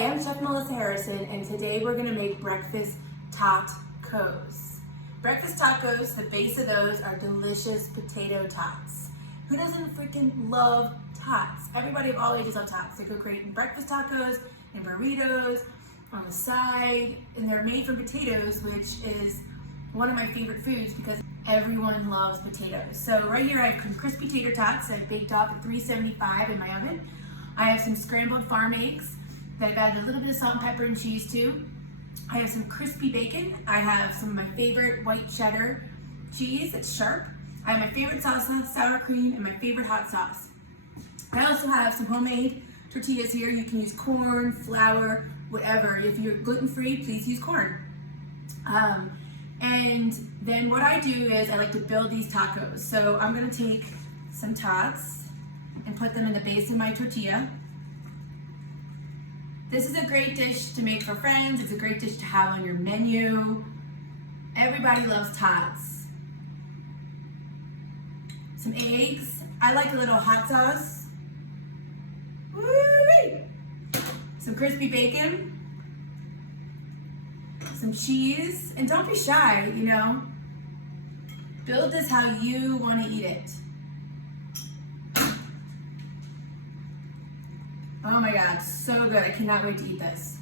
Hi, I'm Chef Melissa Harrison, and today we're gonna make breakfast tacos. Breakfast tacos, the base of those are delicious potato tots. Who doesn't freaking love tots? Everybody of all ages love tots. They cook great in breakfast tacos, in burritos, on the side, and they're made from potatoes, which is one of my favorite foods because everyone loves potatoes. So right here I have some crispy tater tots I've baked off at 375 in my oven. I have some scrambled farm eggs that I've added a little bit of salt and pepper and cheese to. I have some crispy bacon. I have some of my favorite white cheddar cheese that's sharp. I have my favorite salsa, sour cream, and my favorite hot sauce. I also have some homemade tortillas here. You can use corn, flour, whatever. If you're gluten-free, please use corn. And then what I do is I like to build these tacos. So I'm gonna take some tots and put them in the base of my tortilla. This is a great dish to make for friends. It's a great dish to have on your menu. Everybody loves tots. Some eggs. I like a little hot sauce. Woo-wee! Some crispy bacon. Some cheese. And don't be shy, you know. Build this how you want to eat it. Oh my God, so good. I cannot wait to eat this.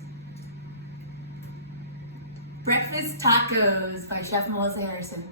Breakfast tacos by Chef Melissa Harrison.